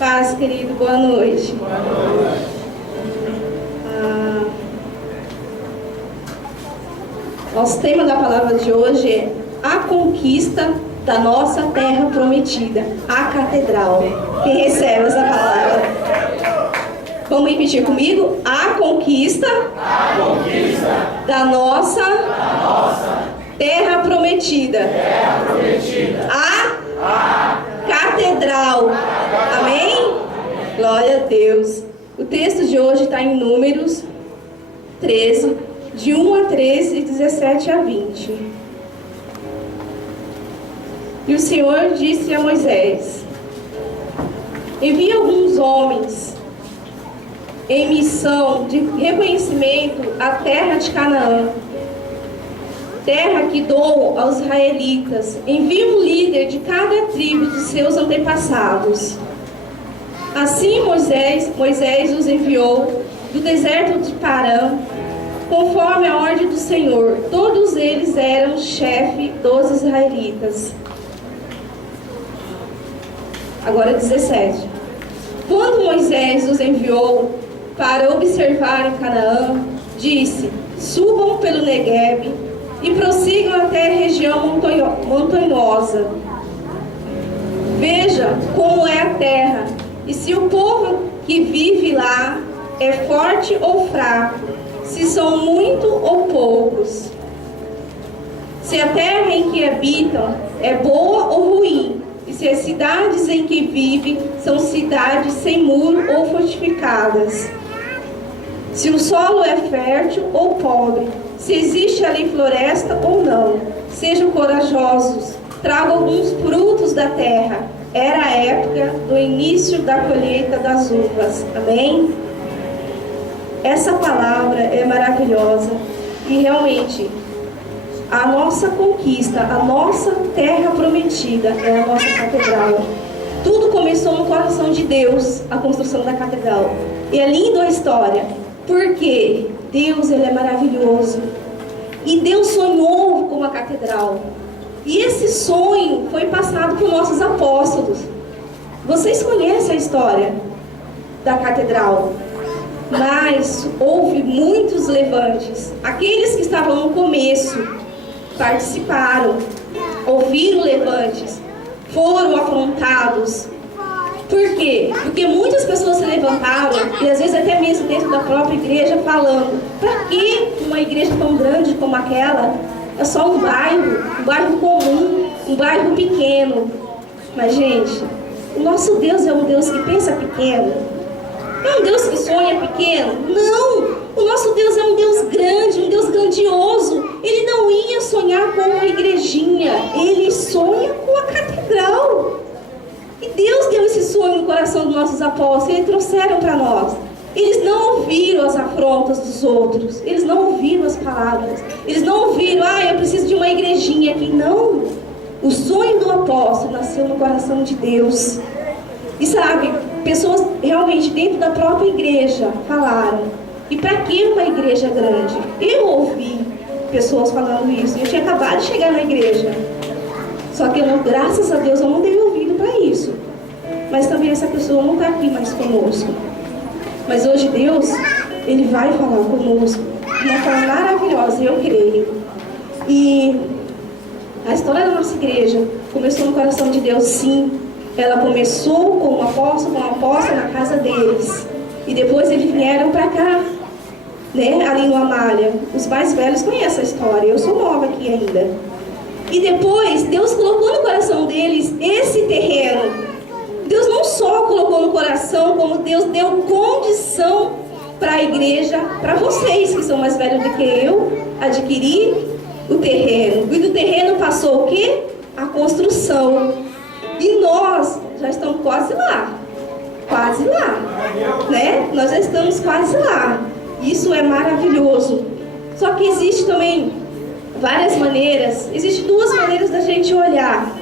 Paz, querido, boa noite. Boa noite. Nosso tema da palavra de hoje é a conquista da nossa terra prometida, a catedral. Quem recebe essa palavra? Vamos repetir comigo? A conquista da nossa terra prometida. A catedral. Amém? Glória a Deus. O texto de hoje está em Números 13, de 1 a 13 e 17 a 20. E o Senhor disse a Moisés: envie alguns homens em missão de reconhecimento à terra de Canaã, terra que dou aos israelitas. Envie um líder de cada tribo de seus antepassados. Assim Moisés os enviou do deserto de Parã, conforme a ordem do Senhor. Todos eles eram chefe dos israelitas. Agora 17. Quando Moisés os enviou para observar em Canaã, disse: subam pelo Neguebe e prossigam até a região montanhosa. Veja como é a terra, e se o povo que vive lá é forte ou fraco, se são muito ou poucos, se a terra em que habitam é boa ou ruim, e se as cidades em que vivem são cidades sem muro ou fortificadas, se o solo é fértil ou pobre, se existe ali floresta ou não. Sejam corajosos, tragam alguns frutos da terra. Era a época do início da colheita das uvas. Amém? Essa palavra é maravilhosa e realmente a nossa conquista, a nossa terra prometida é a nossa catedral. Tudo começou no coração de Deus, a construção da catedral. E é linda a história, porque Deus, Ele é maravilhoso. E Deus sonhou com a catedral. E esse sonho foi passado por nossos apóstolos. Vocês conhecem a história da catedral, mas houve muitos levantes. Aqueles que estavam no começo participaram, ouviram levantes, foram afrontados. Por quê? Porque muitas pessoas se levantaram, e às vezes até mesmo dentro da própria igreja, falando: para que uma igreja tão grande como aquela? É só um bairro comum, um bairro pequeno. Mas, gente, o nosso Deus é um Deus que pensa pequeno. É um Deus que sonha pequeno? Não! O nosso Deus é um Deus grande, um Deus grandioso. Ele não ia sonhar com uma igrejinha, ele sonha com a catedral. E Deus deu esse sonho no coração dos nossos apóstolos, eles trouxeram para nós. Eles não ouviram as afrontas dos outros, eles não ouviram as palavras, eles não ouviram: eu preciso de uma igrejinha aqui. Não, o sonho do apóstolo nasceu no coração de Deus. E sabe, pessoas realmente dentro da própria igreja falaram: e para que uma igreja grande? Eu ouvi pessoas falando isso, eu tinha acabado de chegar na igreja, só que graças a Deus eu não dei ouvido para isso. Mas também essa pessoa não está aqui mais conosco. Mas hoje Deus, Ele vai falar conosco de uma forma maravilhosa, eu creio. E a história da nossa igreja começou no coração de Deus, sim. Ela começou com um apóstolo na casa deles. E depois eles vieram para cá, né, ali no Amália. Os mais velhos conhecem a história, eu sou nova aqui ainda. E depois Deus colocou no coração deles esse terreno. Deus não só colocou no coração, como Deus deu condição para a igreja, para vocês que são mais velhos do que eu, adquirir o terreno. E do terreno passou o quê? A construção. E nós já estamos quase lá, né? Nós já estamos quase lá. Isso é maravilhoso. Só que existe também várias maneiras, existem duas maneiras da gente olhar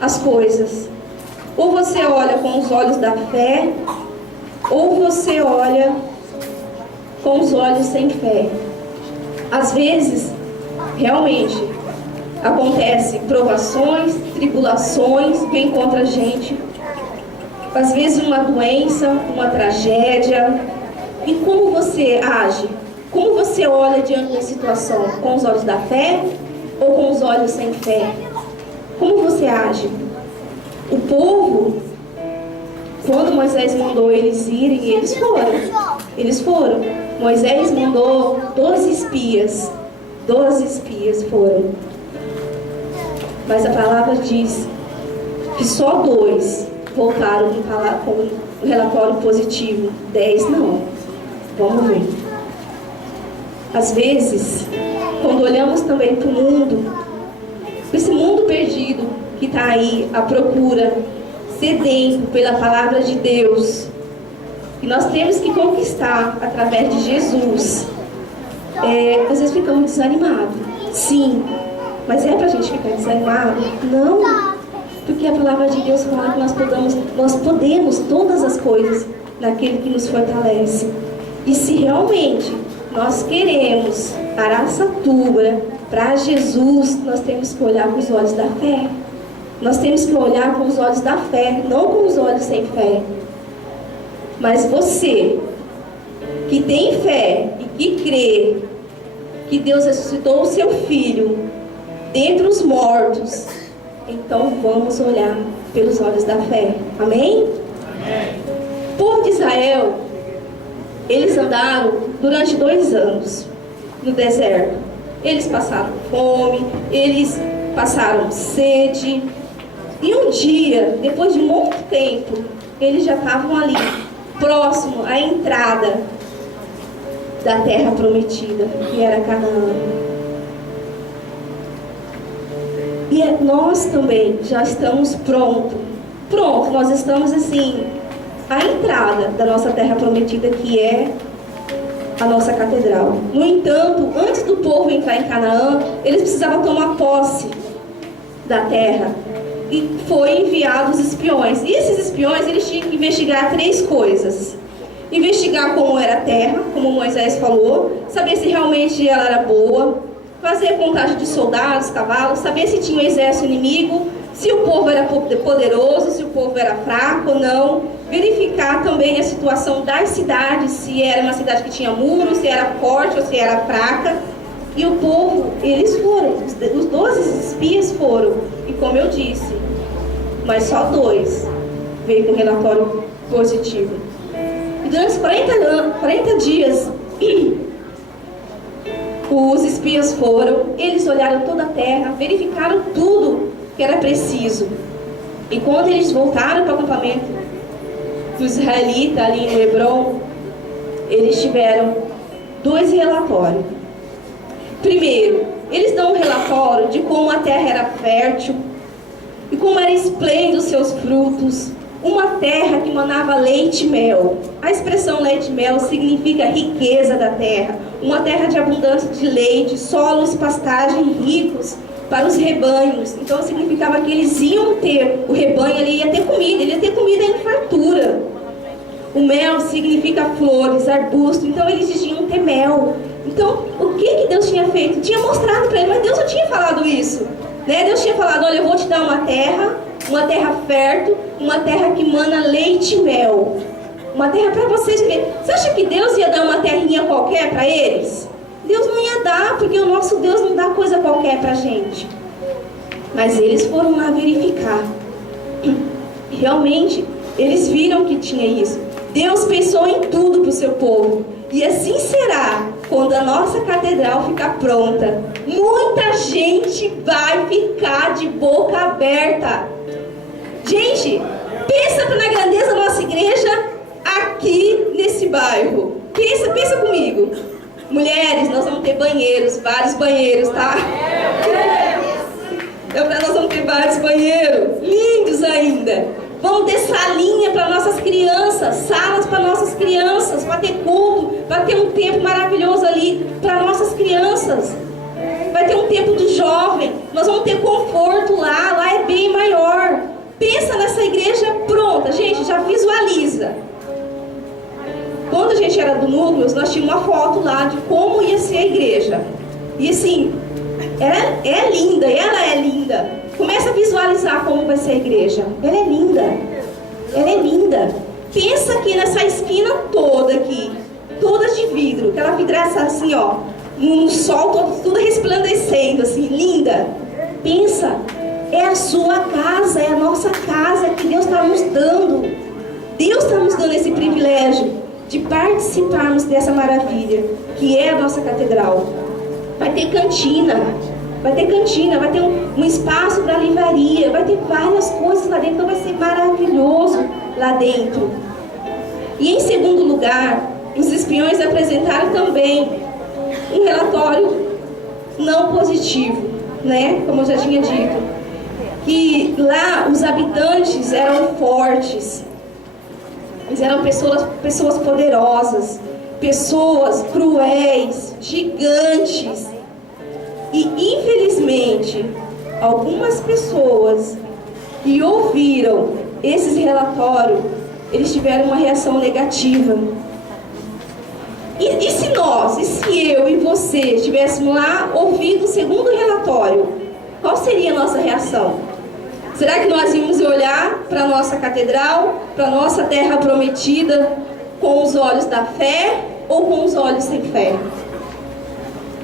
as coisas. Ou você olha com os olhos da fé, ou você olha com os olhos sem fé. Às vezes, realmente, acontece provações, tribulações, vem contra a gente. às vezes uma doença, uma tragédia. E como você age? Como você olha diante da situação? Com os olhos da fé ou com os olhos sem fé? Como você age? O povo, quando Moisés mandou eles irem, eles foram. Eles foram. Moisés mandou 12 espias. 12 espias foram. Mas a palavra diz que só 2 voltaram com um relatório positivo. 10 não. Vamos ver. Às vezes, quando olhamos também para o mundo, esse mundo perdido que está aí à procura, sedento pela palavra de Deus, e nós temos que conquistar através de Jesus, às vezes ficamos desanimados. Sim, mas é para a gente ficar desanimado? Não, porque a palavra de Deus fala que nós podemos todas as coisas naquele que nos fortalece. E se realmente nós queremos Araçatuba para Jesus, nós temos que olhar com os olhos da fé. Nós temos que olhar com os olhos da fé, não com os olhos sem fé. Mas você, que tem fé e que crê que Deus ressuscitou o seu filho dentre os mortos, então vamos olhar pelos olhos da fé. Amém? Amém. O povo de Israel, eles andaram durante 2 anos no deserto. Eles passaram fome, eles passaram sede. E um dia, depois de muito tempo, eles já estavam ali, próximo à entrada da terra prometida, que era Canaã. E nós também já estamos prontos, nós estamos assim, à entrada da nossa terra prometida, que é a nossa catedral. No entanto, antes do povo entrar em Canaã, eles precisavam tomar posse da terra. E foi enviados espiões. E esses espiões, eles tinham que investigar 3 coisas. Investigar como era a terra, como Moisés falou, saber se realmente ela era boa, fazer a contagem de soldados, cavalos, saber se tinha um exército inimigo, se o povo era poderoso, se o povo era fraco ou não, verificar também a situação das cidades, se era uma cidade que tinha muros, se era forte ou se era fraca. E o povo, eles foram, os 12 espias foram, e como eu disse, mas só 2 veio com relatório positivo. E durante os 40 dias, os espias foram, eles olharam toda a terra, verificaram tudo que era preciso. E quando eles voltaram para o acampamento dos israelitas ali em Hebron, eles tiveram 2 relatórios. Primeiro, eles dão um relatório de como a terra era fértil e como era esplêndido os seus frutos, uma terra que manava leite e mel. A expressão leite e mel significa riqueza da terra, uma terra de abundância de leite, solos, pastagens ricos para os rebanhos. Então significava que eles iam ter, o rebanho ali ia ter comida, ele ia ter comida em fartura. O mel significa flores, arbusto, então eles iam ter mel. Então, o que Deus tinha feito? Tinha mostrado para ele, mas Deus já tinha falado isso, né? Deus tinha falado, olha, eu vou te dar uma terra fértil, uma terra que mana leite e mel. Uma terra para vocês. Você acha que Deus ia dar uma terrinha qualquer para eles? Deus não ia dar, porque o nosso Deus não dá coisa qualquer para a gente. Mas eles foram lá verificar. Realmente, eles viram que tinha isso. Deus pensou em tudo para o seu povo. E assim será quando a nossa catedral ficar pronta. Muita gente vai ficar de boca aberta. Gente, pensa na grandeza da nossa igreja aqui nesse bairro. Pensa comigo. Mulheres, nós vamos ter banheiros, vários banheiros, tá? Nós vamos ter vários banheiros, lindos ainda. Vamos ter salinha para nossas crianças, salas para nossas crianças, para ter culto, para ter um tempo maravilhoso ali para nossas crianças. Vai ter um tempo do jovem, nós vamos ter conforto lá é bem maior. Pensa nessa igreja pronta, gente, já visualiza. Quando a gente era do Núcleos, nós tínhamos uma foto lá de como ia ser a igreja. E assim, ela é linda. Começa a visualizar como vai ser a igreja. Ela é linda. aqui nessa esquina toda aqui, todas de vidro, aquela vidraça assim, ó, no sol, tudo resplandecendo, assim, linda. Pensa, é a sua casa, é a nossa casa que Deus está nos dando. Deus está nos dando esse privilégio de participarmos dessa maravilha, que é a nossa catedral. Vai ter cantina, vai ter um espaço para livraria, vai ter várias coisas lá dentro, então vai ser maravilhoso lá dentro. E em segundo lugar, os espiões apresentaram também um relatório não positivo, né? Como eu já tinha dito, que lá os habitantes eram fortes, eles eram pessoas poderosas, pessoas cruéis, gigantes. E infelizmente, algumas pessoas que ouviram esses relatórios, eles tiveram uma reação negativa. E se nós, e se eu e você estivéssemos lá ouvindo o segundo relatório, qual seria a nossa reação? Será que nós íamos olhar para a nossa catedral, para a nossa terra prometida, com os olhos da fé ou com os olhos sem fé?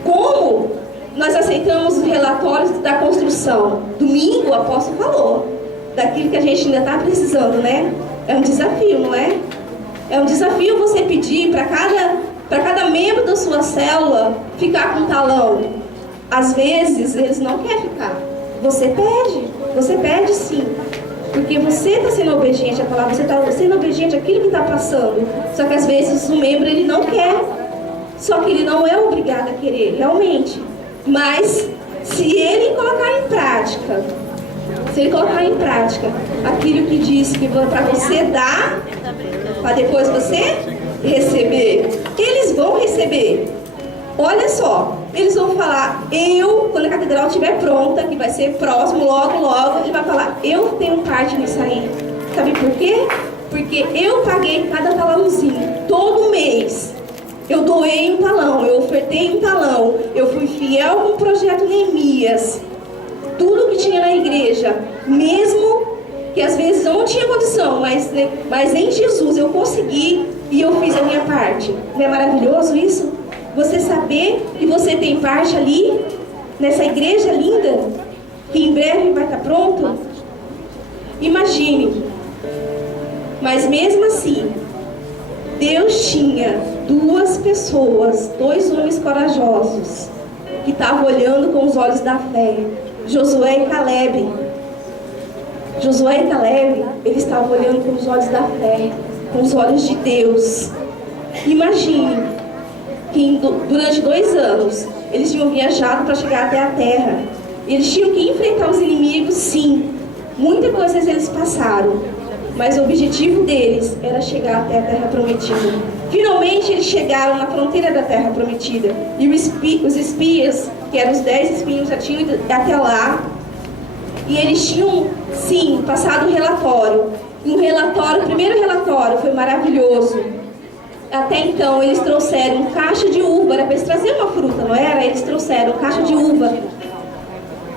Como nós aceitamos os relatórios da construção? Domingo o apóstolo falou daquilo que a gente ainda está precisando, né? É um desafio, não é? É um desafio você pedir para cada membro da sua célula ficar com um talão. Às vezes eles não querem ficar. Você pede sim. Porque você está sendo obediente à palavra, você está sendo obediente àquilo que está passando. Só que às vezes o membro ele não quer. Só que ele não é obrigado a querer, realmente. Mas se ele colocar em prática, aquilo que diz que para você dar, para depois você receber, eles vão receber. Olha só, eles vão falar, quando a catedral estiver pronta, que vai ser próximo, logo, ele vai falar, eu tenho parte nisso aí. Sabe por quê? Porque eu paguei cada talãozinho, todo mês. Eu doei um talão, eu ofertei um talão, eu fui fiel com o projeto Neemias. Tudo que tinha na igreja, mesmo que às vezes eu não tinha condição, mas em Jesus eu consegui e eu fiz a minha parte. Não é maravilhoso isso? Você saber que você tem parte ali, nessa igreja linda, que em breve vai estar pronto? Imagine. Mas mesmo assim, Deus tinha dois homens corajosos, que estavam olhando com os olhos da fé, Josué e Caleb. Josué e Caleb, eles estavam olhando com os olhos da fé, com os olhos de Deus. Imagine que durante 2 anos eles tinham viajado para chegar até a terra. Eles tinham que enfrentar os inimigos, sim. Muitas coisas eles passaram, mas o objetivo deles era chegar até a terra prometida. Finalmente eles chegaram na fronteira da terra prometida. E os espias, que eram os 10 espias, já tinham ido até lá. E eles tinham, sim, passado um relatório. E o primeiro relatório foi maravilhoso. Até então eles trouxeram caixa de uva. Era para eles trazerem uma fruta, não era? Eles trouxeram caixa de uva.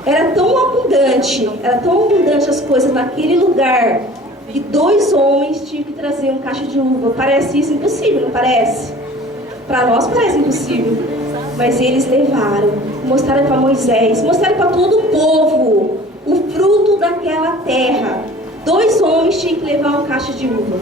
Era tão abundante as coisas naquele lugar, que 2 homens tinham que trazer um caixa de uva. Parece isso impossível, não parece? Para nós parece impossível. Mas eles levaram, mostraram para Moisés, mostraram para todo o povo o fruto daquela terra. 2 homens tinham que levar um caixa de uva.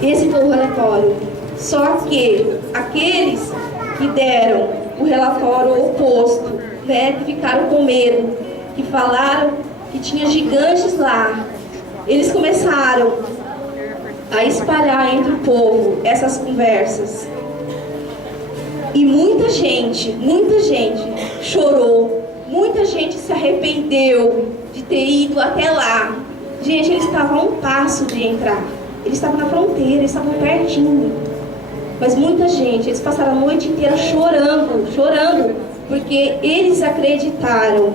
Esse foi o relatório. Só que aqueles que deram o relatório oposto, né, que ficaram com medo, que falaram que tinha gigantes lá, eles começaram a espalhar entre o povo essas conversas. E muita gente chorou, muita gente se arrependeu de ter ido até lá. Gente, eles estavam a um passo de entrar, eles estavam na fronteira, eles estavam pertinho. Mas muita gente, eles passaram a noite inteira chorando, porque eles acreditaram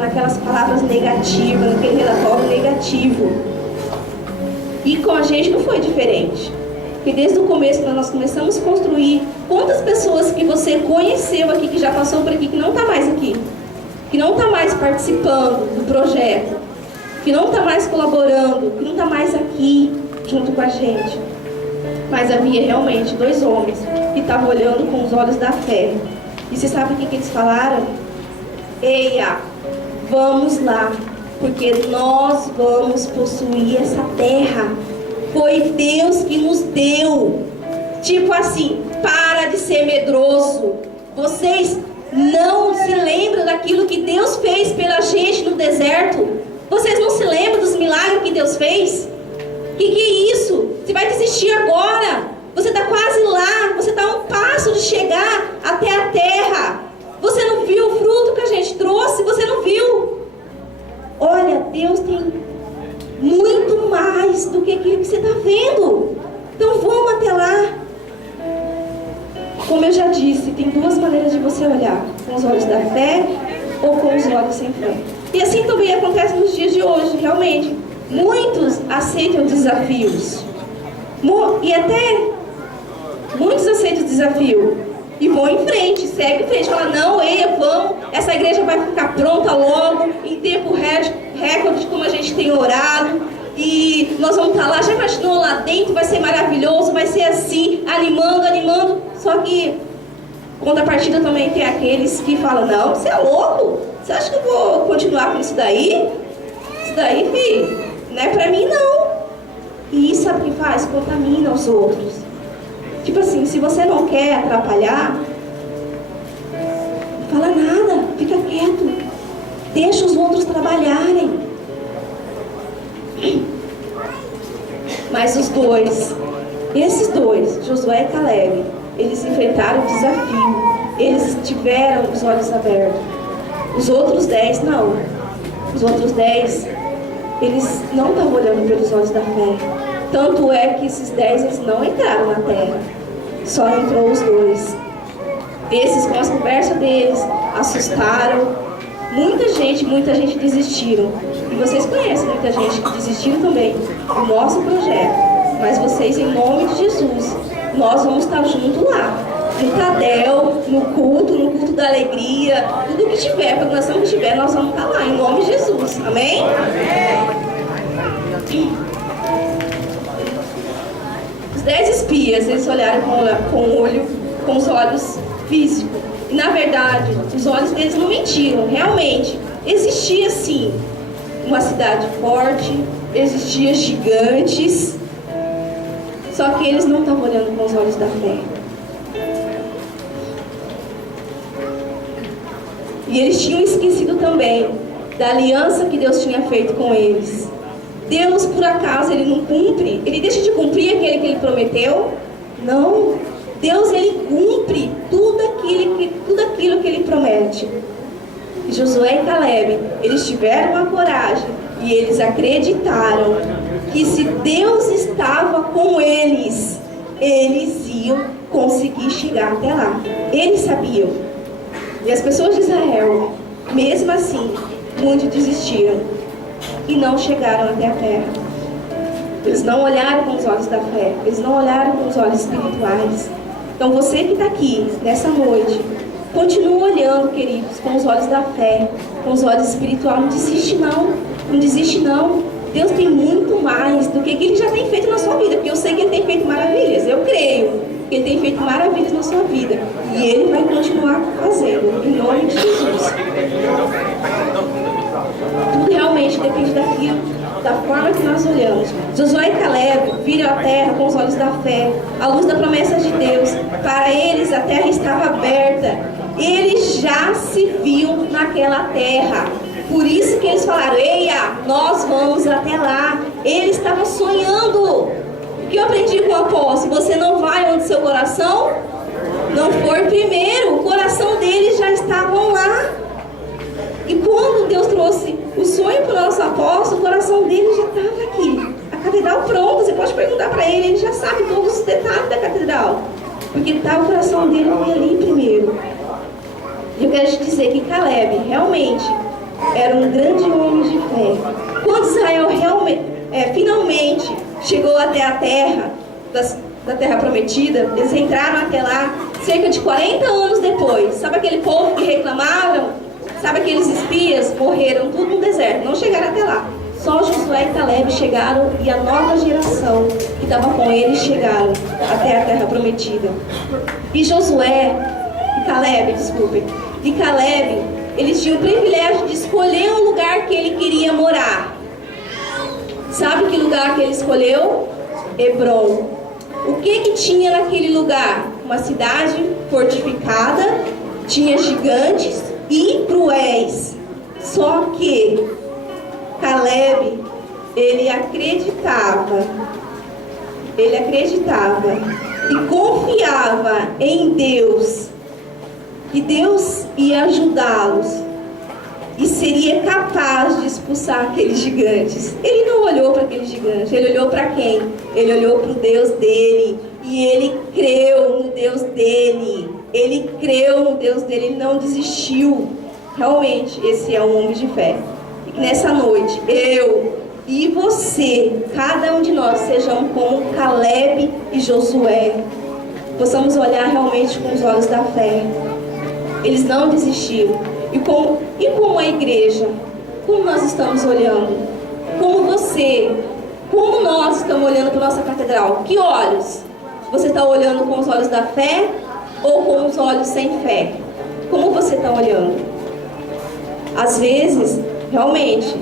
naquelas palavras negativas, naquele relatório negativo. E com a gente não foi diferente. Porque desde o começo, quando nós começamos a construir, quantas pessoas que você conheceu aqui, que já passou por aqui, que não está mais aqui, que não está mais participando do projeto, que não está mais colaborando, que não está mais aqui, junto com a gente. Mas havia realmente 2 homens que estavam olhando com os olhos da fé. E você sabe o que eles falaram? Eia, vamos lá, porque nós vamos possuir essa terra. Foi Deus que nos deu. Tipo assim, para de ser medroso. Vocês não se lembram daquilo que Deus fez pela gente no deserto? Vocês não se lembram dos milagres que Deus fez? Que é isso? Você vai desistir agora? Você está quase lá. Você está a um passo de chegar até a terra. Você não viu o fruto que a gente trouxe? Você não viu? Olha, Deus tem muito mais do que aquilo que você está vendo. Então vamos até lá. Como eu já disse, tem 2 maneiras de você olhar: com os olhos da fé ou com os olhos sem fé. E assim também acontece nos dias de hoje, realmente. Muitos aceitam desafios. E até muitos aceitam o desafio e vão em frente, segue em frente. Fala, não, eia, vamos, essa igreja vai ficar pronta logo, em tempo recorde, como a gente tem orado. E nós vamos estar lá, já imaginou lá dentro, vai ser maravilhoso, vai ser assim, animando. Só que, contrapartida também tem aqueles que falam, não, você é louco? Você acha que eu vou continuar com isso daí? Isso daí, filho, não é pra mim não. E isso sabe o que faz? Contamina os outros. Tipo assim, se você não quer atrapalhar, não fala nada, fica quieto. Deixa os outros trabalharem. Mas esses dois, Josué e Caleb, eles enfrentaram o desafio. Eles tiveram os olhos abertos. Os outros 10 não. Os outros 10, eles não estavam olhando pelos olhos da fé. Tanto é que esses 10, eles não entraram na terra. Só entrou os 2. Esses, com as conversas deles, assustaram. Muita gente desistiram. E vocês conhecem muita gente que desistiu também do nosso projeto. Mas vocês, em nome de Jesus, nós vamos estar junto lá. No Tadel, no culto da alegria, tudo que tiver, a programação que tiver, nós vamos estar lá, em nome de Jesus. Amém? Os 10 espias, eles olharam com os olhos físicos. E na verdade, os olhos deles não mentiram. Realmente, existia sim uma cidade forte, existia gigantes. Só que eles não estavam olhando com os olhos da fé. E eles tinham esquecido também da aliança que Deus tinha feito com eles. Deus, por acaso, ele não cumpre? Ele deixa de cumprir aquele que ele prometeu? Não. Deus, ele cumpre tudo aquilo que ele promete. E Josué e Caleb, eles tiveram a coragem e eles acreditaram que se Deus estava com eles, eles iam conseguir chegar até lá. Eles sabiam. E as pessoas de Israel, mesmo assim, muitos desistiram e não chegaram até a terra. Eles não olharam com os olhos da fé, eles não olharam com os olhos espirituais. Então você que está aqui nessa noite, continua olhando, queridos, com os olhos da fé, com os olhos espirituais. Não desiste não, não desiste não. Deus tem muito mais do que Ele já tem feito na sua vida, porque eu sei que Ele tem feito maravilhas, eu creio que Ele tem feito maravilhas na sua vida, e Ele vai continuar fazendo, em nome de Jesus. Tudo realmente depende daquilo, da forma que nós olhamos. Josué e Caleb viram a terra com os olhos da fé, à luz da promessa de Deus. Para eles a terra estava aberta, eles já se viam naquela terra. Por isso que eles falaram, eia, nós vamos até lá. Eles estavam sonhando. O que eu aprendi com o apóstolo? Você não vai onde seu coração não for primeiro. O coração deles já estavam lá. E quando Deus trouxe o sonho para o nosso apóstolo, o coração dele já estava aqui. A catedral pronta, você pode perguntar para ele, ele já sabe todos os detalhes da catedral. Porque o coração dele foi ali primeiro. E eu quero te dizer que Caleb realmente era um grande homem de fé. Quando Israel finalmente chegou até a terra, da terra prometida, eles entraram até lá cerca de 40 anos depois. Sabe aquele povo que reclamaram? Sabe aqueles espias? Morreram tudo no deserto, não chegaram até lá. Só Josué e Caleb chegaram e a nova geração que estava com eles chegaram até a terra prometida. E Josué e Caleb, eles tinham o privilégio de escolher um lugar que ele queria morar. Sabe que lugar que ele escolheu? Hebrom. O que tinha naquele lugar? Uma cidade fortificada, tinha gigantes e cruéis. Só que Caleb, ele acreditava e confiava em Deus, que Deus ia ajudá-los e seria capaz de expulsar aqueles gigantes. Ele não olhou para aqueles gigantes, ele olhou para quem? Ele olhou para o Deus dele, e ele creu no Deus dele. Ele creu no Deus dele, ele não desistiu. Realmente, esse é um homem de fé. E que nessa noite, eu e você, cada um de nós, sejamos como Caleb e Josué, possamos olhar realmente com os olhos da fé. Eles não desistiram. E como a igreja, como nós estamos olhando? Como nós estamos olhando para a nossa catedral? Que olhos? Você está olhando com os olhos da fé ou com os olhos sem fé? Como você está olhando? Às vezes, realmente,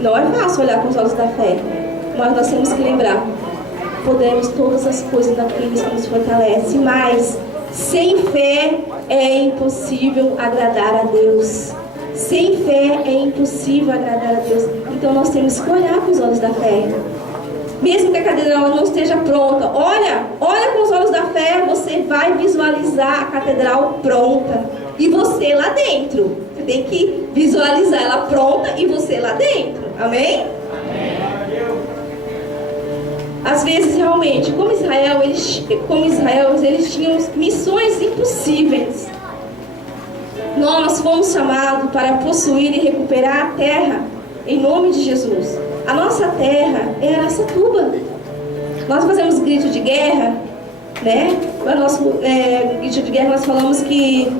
não é fácil olhar com os olhos da fé, mas nós temos que lembrar: podemos todas as coisas naqueles que nos fortalece, mas sem fé é impossível agradar a Deus. Sem fé é impossível agradar a Deus. Então nós temos que olhar com os olhos da fé. Mesmo que a catedral não esteja pronta, olha com os olhos da fé, você vai visualizar a catedral pronta. E você lá dentro. Você tem que visualizar ela pronta e você lá dentro. Amém? Às vezes, realmente, como Israel, eles tinham missões impossíveis. Nós fomos chamados para possuir e recuperar a terra, em nome de Jesus. A nossa terra é Araçatuba. Nós fazemos grito de guerra, né? No nosso grito de guerra nós falamos que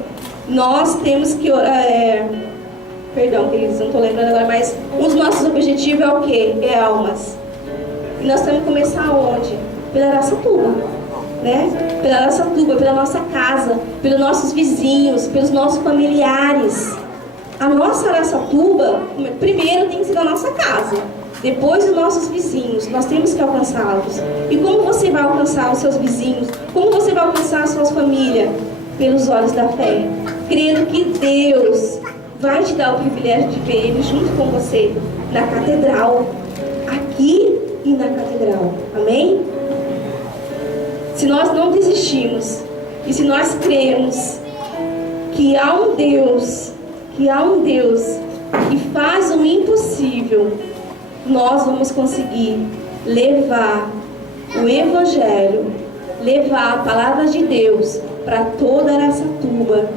nós temos que orar. Perdão, queridos, não estou lembrando agora, mas um dos nossos objetivos é o quê? É almas. E nós temos que começar onde? Pela Araçatuba, né? Pela Araçatuba, pela nossa casa, pelos nossos vizinhos, pelos nossos familiares. A nossa Araçatuba, primeiro tem que ser na nossa casa, depois os nossos vizinhos. Nós temos que alcançá-los. E como você vai alcançar os seus vizinhos? Como você vai alcançar a sua família? Pelos olhos da fé, crendo que Deus vai te dar o privilégio de ver Ele junto com você na catedral, aqui e na catedral. Amém? Se nós não desistimos e se nós cremos que há um Deus que faz o impossível, nós vamos conseguir levar o Evangelho, levar a palavra de Deus para toda Araçatuba.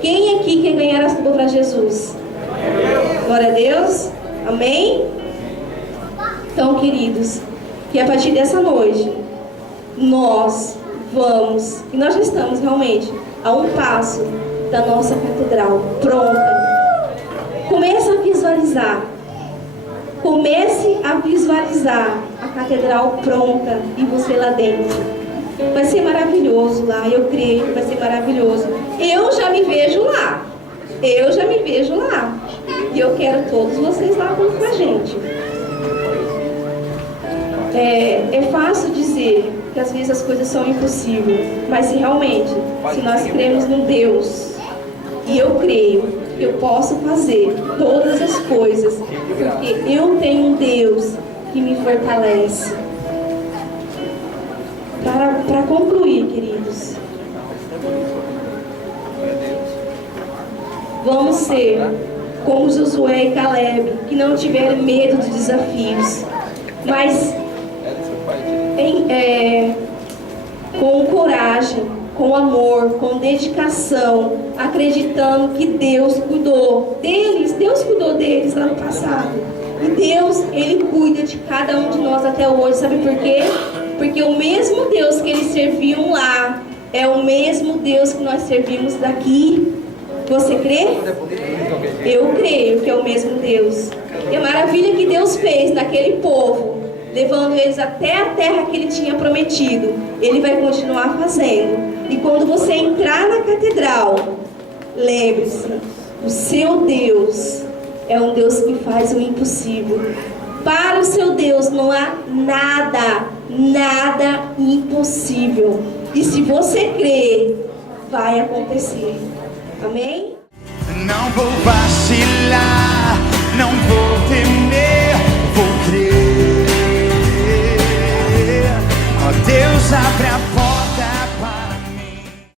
Quem aqui quer ganhar Araçatuba para Jesus? Glória a Deus. Amém? Então, queridos, que a partir dessa noite nós vamos, e nós já estamos realmente a um passo da nossa catedral pronta. Comece a visualizar a catedral pronta e você lá dentro. Vai ser maravilhoso lá, eu creio que vai ser maravilhoso. Eu já me vejo lá. E eu quero todos vocês lá junto com a gente. É fácil dizer que às vezes as coisas são impossíveis, mas se nós cremos num Deus, e eu creio que eu posso fazer todas as coisas, porque eu tenho um Deus que me fortalece. Para concluir, queridos, vamos ser como Josué e Caleb, que não tiveram medo de desafios, mas com coragem, com amor, com dedicação, acreditando que Deus cuidou deles lá no passado. E Deus, Ele cuida de cada um de nós até hoje. Sabe por quê? Porque o mesmo Deus que eles serviam lá é o mesmo Deus que nós servimos daqui. Você crê? Eu creio que é o mesmo Deus. E a maravilha que Deus fez naquele povo, levando eles até a terra que Ele tinha prometido, Ele vai continuar fazendo. E quando você entrar na catedral, lembre-se, o seu Deus é um Deus que faz o impossível. Para o seu Deus não há nada impossível. E se você crer, vai acontecer. Amém? Não vou vacilar, não vou temer, vou crer. Ó Deus, abre a porta.